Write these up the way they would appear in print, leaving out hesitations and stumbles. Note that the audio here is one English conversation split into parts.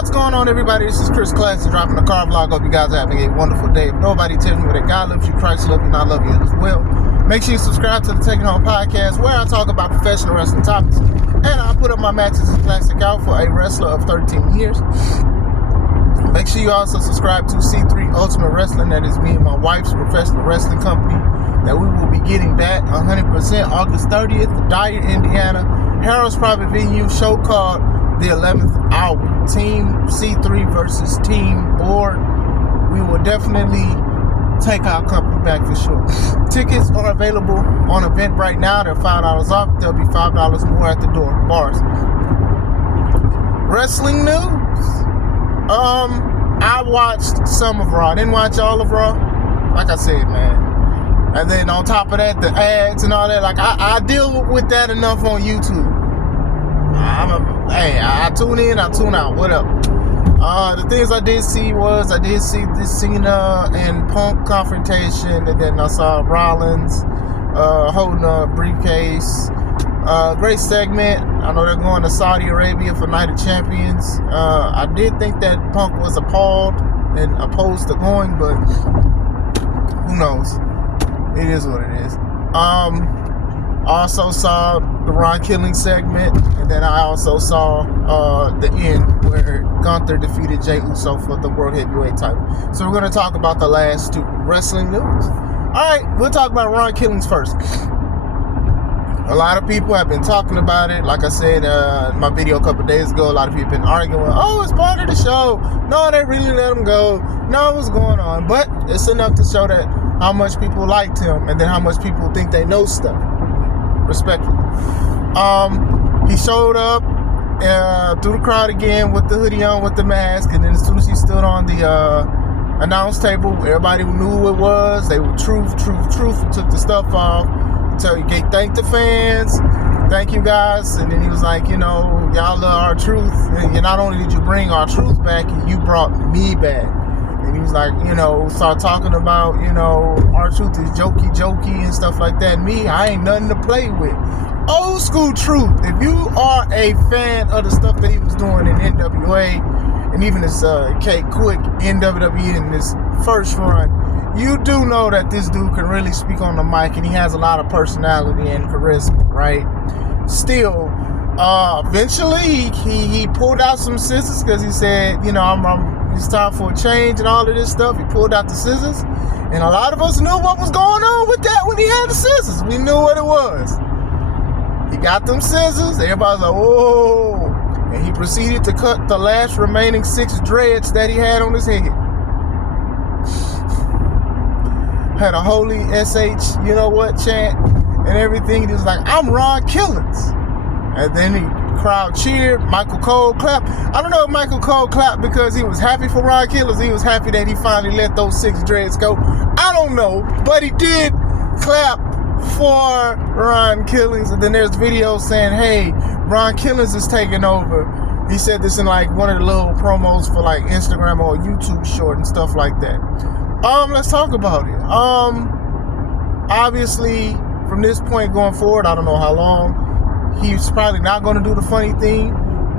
What's going on, everybody? This is Chris Classic dropping a car vlog. Hope you guys are having a wonderful day. If nobody tells me that God loves you, Christ loves you, and I love you as well. Make sure you subscribe to the Taking Home Podcast, where I talk about professional wrestling topics. And I put up my matches and classic out for a wrestler of 13 years. Make sure you also subscribe to C3 Ultimate Wrestling. That is me and my wife's professional wrestling company that we will be getting back 100% August 30th, Dyer, Indiana. Harold's private venue, show called The 11th Hour. Team C3 versus Team Board. We will definitely take our company back for sure. Tickets are available on Eventbrite now. They're $5 off. They'll be $5 more at the door. Bars. Wrestling news. I watched some of Raw. I didn't watch all of Raw. Like I said, man. And then on top of that, the ads and all that. Like I deal with that enough on YouTube. I tune in, I tune out, whatever. The things I did see this Cena and Punk confrontation, and then I saw Rollins holding a briefcase. Great segment. I know they're going to Saudi Arabia for Night of Champions. I did think that Punk was appalled and opposed to going, but who knows? It is what it is. Also saw the Ron Killing segment, and then I also saw the end where Gunther defeated Jey Uso for the World Heavyweight title. So we're going to talk about the last two wrestling news. Alright, we'll talk about Ron Killings first. A lot of people have been talking about it. Like I said in my video a couple days ago, a lot of people have been arguing, oh, it's part of the show. No, they really let him go. No, what's going on? But it's enough to show that how much people liked him, and then how much people think they know stuff. Respectfully. He showed up through the crowd again with the hoodie on, with the mask, and then as soon as he stood on the announce table, everybody knew who it was. They were truth. He took the stuff off. He thanked the fans. Thank you guys. And then he was like, y'all love our truth. And not only did you bring our truth back, you brought me back. And he was like, start talking about, our truth is jokey and stuff like that. Me, I ain't nothing to play with. Old school truth. If you are a fan of the stuff that he was doing in NWA, and even this Quick in WWE in this first run, you do know that this dude can really speak on the mic, and he has a lot of personality and charisma, right? Still, eventually he pulled out some scissors because he said, it's time for a change and all of this stuff. He pulled out the scissors, and a lot of us knew what was going on with that when he had the scissors. We knew what it was. He got them scissors. Everybody's like, whoa. And he proceeded to cut the last remaining 6 dreads that he had on his head. Had a holy SH, chant and everything. He was like, I'm Ron Killings. And then the crowd cheered. Michael Cole clapped. I don't know if Michael Cole clapped because he was happy for Ron Killings. He was happy that he finally let those 6 dreads go. I don't know. But he did clap for Ron Killings. And then there's videos saying, hey, Ron Killings is taking over. He said this in like one of the little promos for like Instagram or YouTube short and stuff like that. Let's talk about it. Obviously, from this point going forward, I don't know how long, he's probably not going to do the funny thing,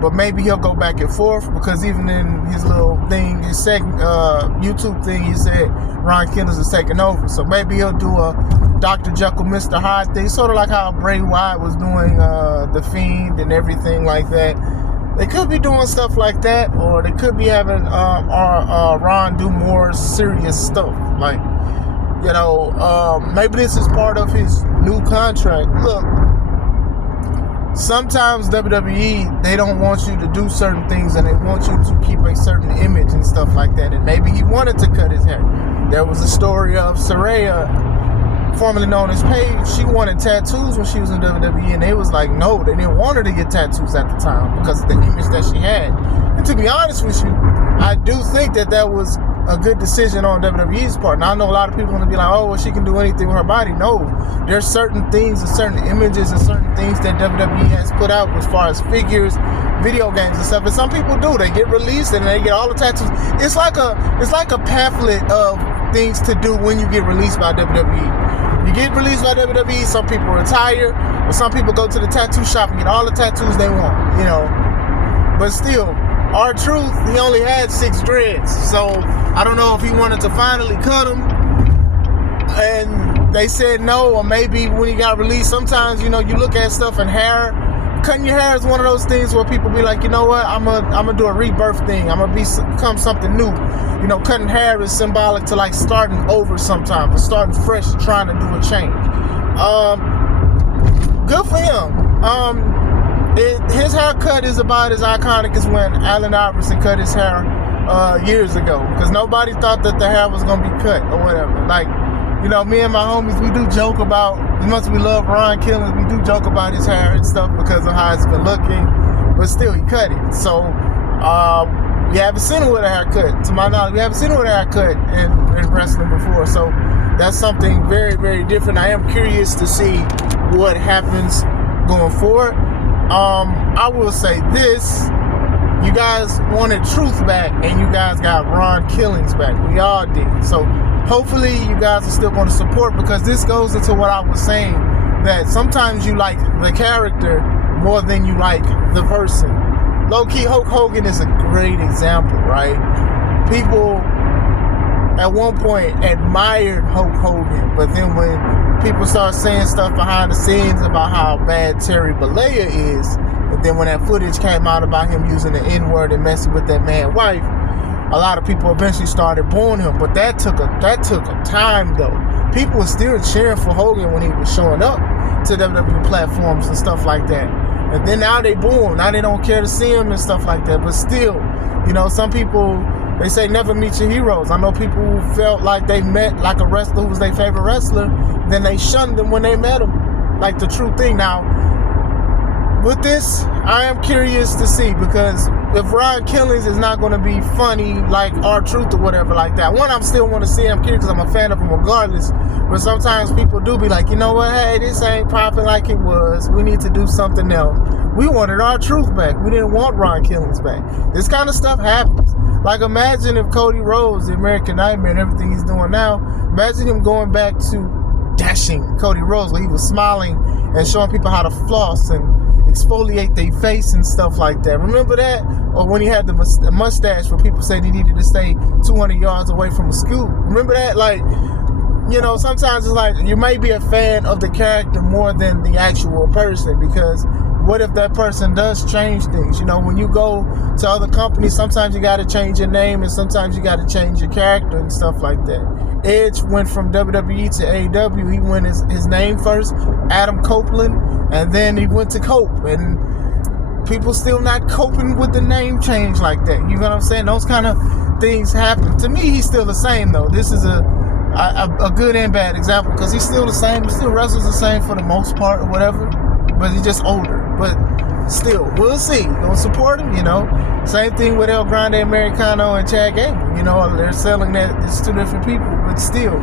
but maybe he'll go back and forth, because even in his little thing, his second YouTube thing, he said Ron Killings is taking over. So maybe he'll do a Dr. Jekyll, Mr. Hyde thing, sort of like how Bray Wyatt was doing The Fiend and everything like that. They could be doing stuff like that, or they could be having Ron do more serious stuff. Like, maybe this is part of his new contract. Look, sometimes WWE, they don't want you to do certain things, and they want you to keep a certain image and stuff like that. And maybe he wanted to cut his hair. There was a story of Saraya, formerly known as Paige. She wanted tattoos when she was in WWE, and they was like, no, they didn't want her to get tattoos at the time because of the image that she had. And to be honest with you, I do think that was a good decision on WWE's part. Now, I know a lot of people are going to be like, oh, well, she can do anything with her body. No, there's certain things and certain images and certain things that WWE has put out as far as figures, video games and stuff. And some people do. They get released and they get all the tattoos. It's like a pamphlet of things to do when you get released by WWE. You get released by WWE, some people retire, or some people go to the tattoo shop and get all the tattoos they want, But still, R-Truth, he only had 6 dreads. So I don't know if he wanted to finally cut them. And they said no, or maybe when he got released, sometimes, you look at stuff in hair. Cutting your hair is one of those things where people be like, you know what, I'm gonna do a rebirth thing. I'm gonna become something new. Cutting hair is symbolic to like starting over sometimes, or starting fresh, trying to do a change. Good for him. His haircut is about as iconic as when Allen Iverson cut his hair years ago, because nobody thought that the hair was gonna be cut or whatever. Like, me and my homies, we do joke about, as much as we love Ron Killings, we do joke about his hair and stuff because of how it's been looking, but still, he cut it. So, you haven't seen him with a haircut. To my knowledge, we haven't seen him with a haircut in wrestling before, so that's something very, very different. I am curious to see what happens going forward. I will say this. You guys wanted Truth back, and you guys got Ron Killings back. We all did. So, hopefully you guys are still going to support, because this goes into what I was saying, that sometimes you like the character more than you like the person. Low-key, Hulk Hogan is a great example, right? People at one point admired Hulk Hogan, but then when people start saying stuff behind the scenes about how bad Terry Bollea is, and then when that footage came out about him using the N-word and messing with that man's wife, a lot of people eventually started booing him, but that took a time though. People were still cheering for Hogan when he was showing up to WWE platforms and stuff like that. And then now they boo him. Now they don't care to see him and stuff like that. But still, some people, they say never meet your heroes. I know people who felt like they met like a wrestler who was their favorite wrestler, then they shunned them when they met him. Like the true thing. Now, with this, I am curious to see, because if Ron Killings is not going to be funny like R-Truth or whatever like that, one, I still want to see him because I'm a fan of him regardless, but sometimes people do be like, you know what, hey, this ain't popping like it was, we need to do something else. We wanted R-Truth back, we didn't want Ron Killings back. This kind of stuff happens. Like, imagine if Cody Rhodes, the American Nightmare, and everything he's doing now, imagine him going back to dashing Cody Rhodes, where he was smiling and showing people how to floss and exfoliate their face and stuff like that. Remember that? Or when he had the mustache where people said he needed to stay 200 yards away from a school. Remember that? Like, sometimes it's like you may be a fan of the character more than the actual person, because what if that person does change things? When you go to other companies, sometimes you got to change your name, and sometimes you got to change your character and stuff like that. Edge went from WWE to AEW. He went his name first, Adam Copeland, and then he went to Cope, and people still not coping with the name change like that. You know what I'm saying? Those kind of things happen. To me, he's still the same though. This is a good and bad example, because he's still the same. He still wrestles the same for the most part or whatever, but he's just older. But still, we'll see. Don't support him, Same thing with El Grande Americano and Chad Gable. They're selling that. It's two different people, but still,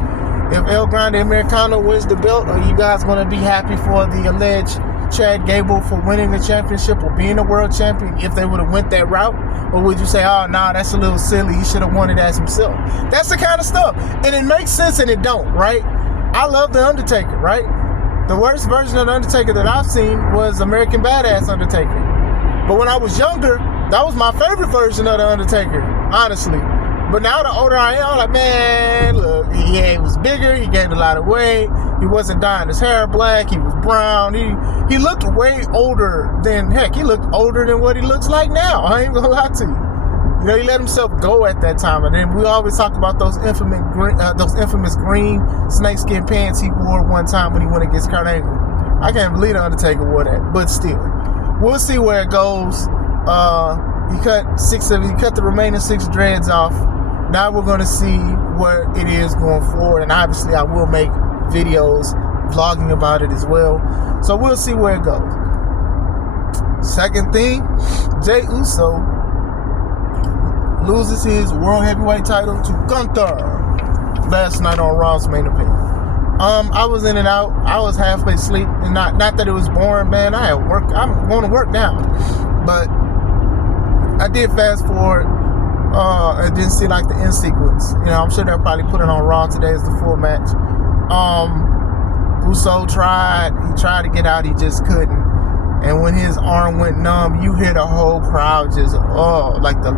if El Grande Americano wins the belt, are you guys going to be happy for the alleged Chad Gable for winning the championship or being a world champion if they would have went that route? Or would you say, oh, nah, that's a little silly, he should have won it as himself? That's the kind of stuff. And it makes sense and it don't, right? I love The Undertaker, right? The worst version of The Undertaker that I've seen was American Badass Undertaker. But when I was younger, that was my favorite version of The Undertaker, honestly. But now the older I am, I'm like, man, look, he was bigger, he gained a lot of weight, he wasn't dyeing his hair black, he was brown, he looked way older than, heck, he looked older than what he looks like now, I ain't gonna lie to you. He let himself go at that time, and then we always talk about those infamous green snakeskin pants he wore one time when he went against Kurt Angle. I can't believe The Undertaker wore that, but still. We'll see where it goes. He cut the remaining 6 dreads off. Now we're going to see what it is going forward, and obviously I will make videos vlogging about it as well. So we'll see where it goes. Second thing, Jey Uso loses his World Heavyweight title to Gunther last night on Raw's main event. I was in and out. I was halfway asleep, and not that it was boring, man. I had work. I'm going to work now, but I did fast forward. And didn't see like the end sequence. I'm sure they'll probably put it on Raw today as the full match. Uso tried to get out, he just couldn't. And when his arm went numb, you hear the whole crowd just, like the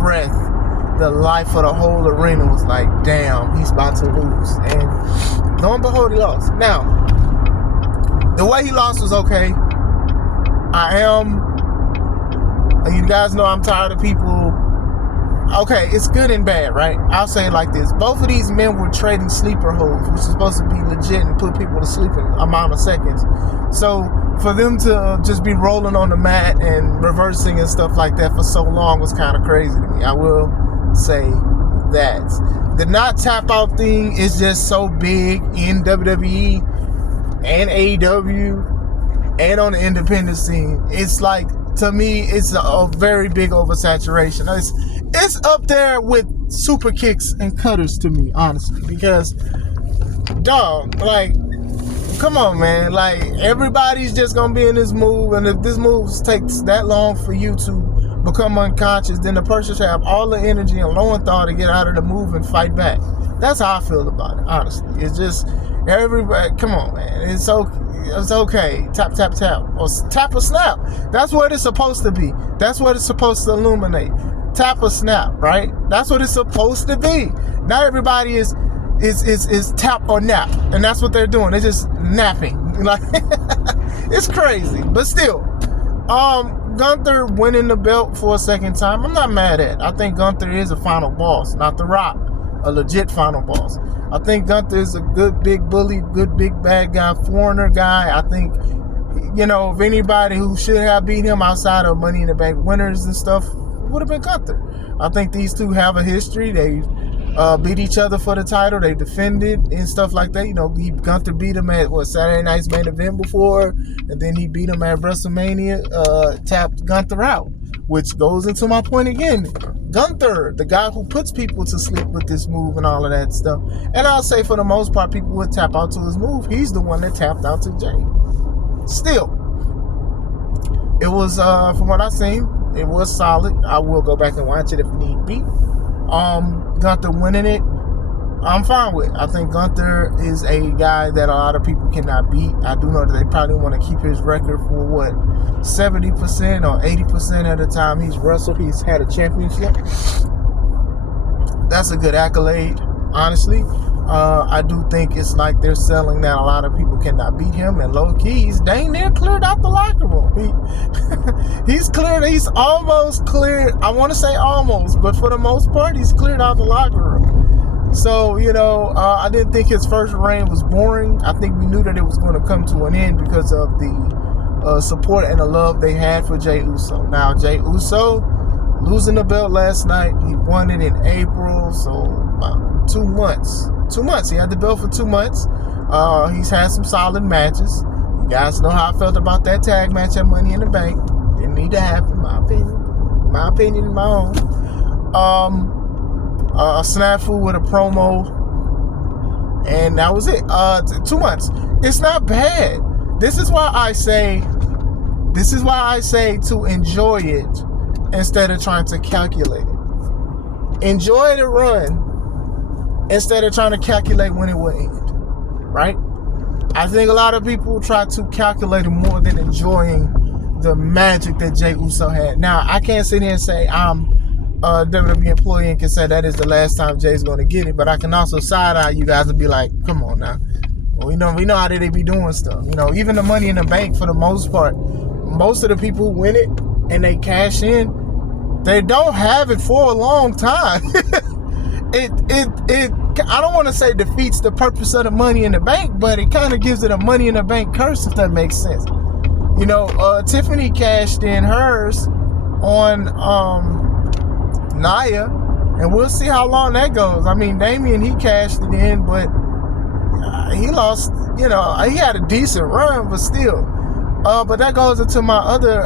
breath, the life of the whole arena was like, damn, he's about to lose. And lo and behold, he lost. Now, the way he lost was okay. You guys know I'm tired of people. Okay, it's good and bad, right? I'll say it like this. Both of these men were trading sleeper holds, which is supposed to be legit and put people to sleep in an amount of seconds. So for them to just be rolling on the mat and reversing and stuff like that for so long was kind of crazy to me. I will say that. The not tap out thing is just so big in WWE and AEW and on the independent scene. It's like, to me, it's a very big oversaturation. It's up there with super kicks and cutters to me, honestly, because, dog, like, come on, man. Like, everybody's just gonna be in this move, and if this move takes that long for you to become unconscious, then the person should have all the energy and Lowenthal to get out of the move and fight back. That's how I feel about it, honestly. It's just, everybody, come on, man. It's okay. Tap, tap, tap. Or tap or snap. That's what it's supposed to be. That's what it's supposed to illuminate. Tap or snap, right? That's what it's supposed to be. Not everybody is tap or nap. And that's what they're doing. They're just napping. Like, it's crazy. But still, Gunther winning the belt for a second time, I'm not mad at. I think Gunther is a final boss, not The Rock. A legit final boss. I think Gunther is a good big bully, good big bad guy, foreigner guy. I think, if anybody who should have beat him outside of Money in the Bank winners and stuff would have been Gunther. I think these two have a history. They beat each other for the title. They defended and stuff like that. Gunther beat him at Saturday Night's Main Event before, and then he beat him at WrestleMania, tapped Gunther out, which goes into my point again. Gunther, the guy who puts people to sleep with this move and all of that stuff. And I'll say for the most part, people would tap out to his move. He's the one that tapped out to Jay. Still, it was, from what I've seen, it was solid. I will go back and watch it if need be. Gunther winning it, I'm fine with. I think Gunther is a guy that a lot of people cannot beat. I do know that they probably want to keep his record for 70% or 80% of the time he's wrestled, he's had a championship. That's a good accolade, honestly. I do think it's like they're selling that a lot of people cannot beat him, and low key, he's dang near cleared out the locker room. He's almost cleared. I want to say almost, but for the most part, he's cleared out the locker room. So, I didn't think his first reign was boring. I think we knew that it was going to come to an end because of the support and the love they had for Jey Uso. Now, Jey Uso losing the belt last night. He won it in April, so about 2 months. 2 months. He had the belt for 2 months. He's had some solid matches. You guys know how I felt about that tag match at Money in the Bank. Didn't need to happen, my opinion. My own. A snafu with a promo, and that was it. 2 months. It's not bad. This is why I say to enjoy it instead of trying to calculate it. Enjoy the run instead of trying to calculate when it will end. Right? I think a lot of people try to calculate it more than enjoying the magic that Jey Uso had. Now, I can't sit here and say I'm a WWE employee and can say that is the last time Jay's going to get it, but I can also side-eye you guys and be like, come on now. We know how they be doing stuff. Even the Money in the Bank, for the most part, most of the people who win it and they cash in, they don't have it for a long time. I don't want to say defeats the purpose of the Money in the Bank, but it kind of gives it a Money in the Bank curse, if that makes sense. Tiffany cashed in hers on Nia, and we'll see how long that goes. I mean, Damian, he cashed it in, but he lost. He had a decent run, but still. But that goes into my other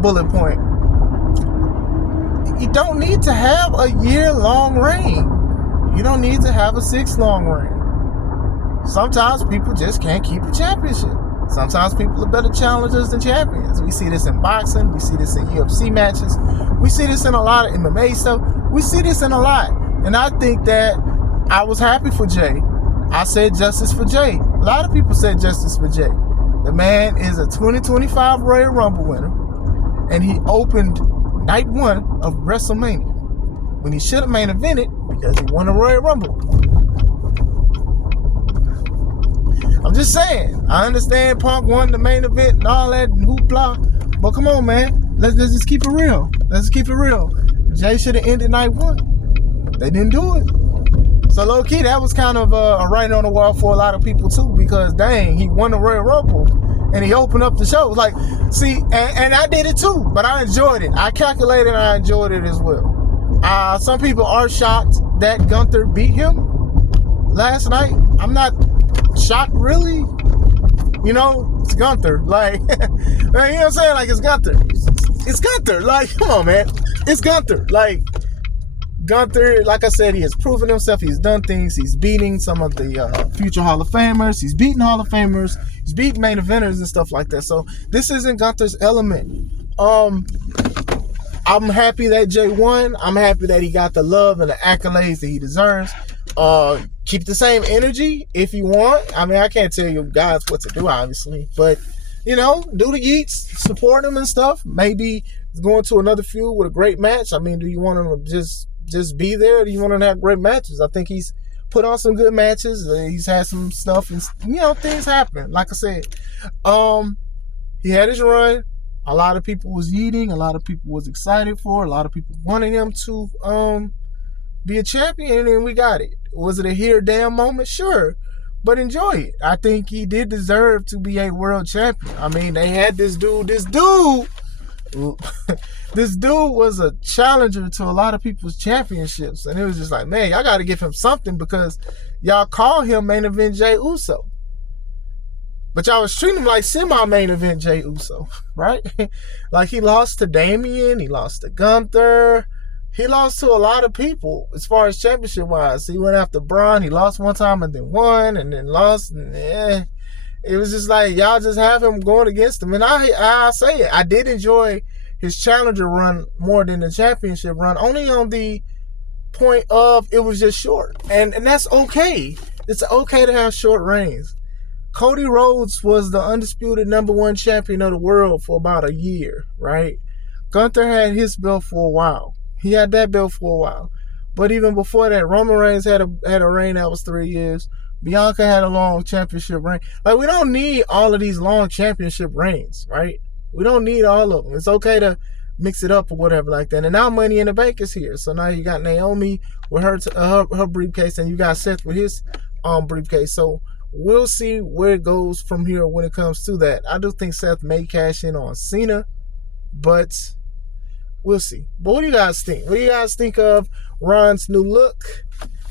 bullet point. You don't need to have a year-long reign. You don't need to have a 6-long reign. Sometimes people just can't keep a championship. Sometimes people are better challengers than champions. We see this in boxing. We see this in UFC matches. We see this in a lot of MMA stuff. We see this in a lot. And I think that I was happy for Jay. I said justice for Jay. A lot of people said justice for Jay. The man is a 2025 Royal Rumble winner, and he opened night one of WrestleMania when he should have main evented because he won the Royal Rumble. I'm just saying, I understand Punk won the main event and all that and hoopla, but come on, man, let's just keep it real. Let's keep it real. Jay should have ended night one. They didn't do it. So low key, that was kind of a writing on the wall for a lot of people too, because dang, he won the Royal Rumble and he opened up the show. Like, see, and I did it too, but I enjoyed it. I calculated and I enjoyed it as well. Some people are shocked that Gunther beat him last night. I'm not shocked, really. You know, it's Gunther. Like, you know what I'm saying? Like, it's Gunther. It's Gunther. Like, come on, man. It's Gunther. Like, Gunther, like I said, he has proven himself. He's done things. He's beating some of the future Hall of Famers. He's beating Hall of Famers. He's beating main eventers and stuff like that. So this isn't Gunther's element. I'm happy that Jay won. I'm happy that he got the love and the accolades that he deserves. Keep the same energy if you want. I mean, I can't tell you guys what to do, obviously. But, you know, do the yeets, support him and stuff. Maybe going to another feud with a great match. I mean, do you want him to just be there? Or do you want him to have great matches? I think he's put on some good matches. He's had some stuff, and, you know, things happen. Like I said, he had his run. A lot of people was yeeting. A lot of people was excited for. A lot of people wanted him to be a champion, and we got it. Was it a here damn moment? Sure, but enjoy it. I think he did deserve to be a world champion. I mean, they had this dude this dude was a challenger to a lot of people's championships, and it was just like, man, y'all got to give him something because y'all call him main event Jey Uso, but y'all was treating him like semi-main event Jey Uso, right? Like, he lost to Damian, he lost to Gunther, he lost to a lot of people as far as championship-wise. He went after Braun, he lost one time and then won, and then lost, and it was just like, y'all just have him going against him. And I say it, I did enjoy his challenger run more than the championship run, only on the point of it was just short. And that's okay. It's okay to have short reigns. Cody Rhodes was the undisputed #1 champion of the world for about a year, right? Gunther had his belt for a while. He had that belt for a while. But even before that, Roman Reigns had a reign that was 3 years. Bianca had a long championship reign. Like, we don't need all of these long championship reigns, right? We don't need all of them. It's okay to mix it up or whatever like that. And now Money in the Bank is here. So now you got Naomi with her briefcase, and you got Seth with his briefcase. So we'll see where it goes from here when it comes to that. I do think Seth may cash in on Cena, but we'll see. But what do you guys think? What do you guys think of Ron's new look,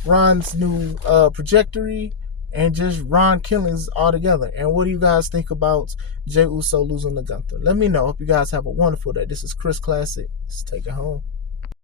Ron's new trajectory, and just Ron Killings altogether? And what do you guys think about Jey Uso losing to Gunther? Let me know. Hope you guys have a wonderful day. This is Chris Classic. Let's take it home.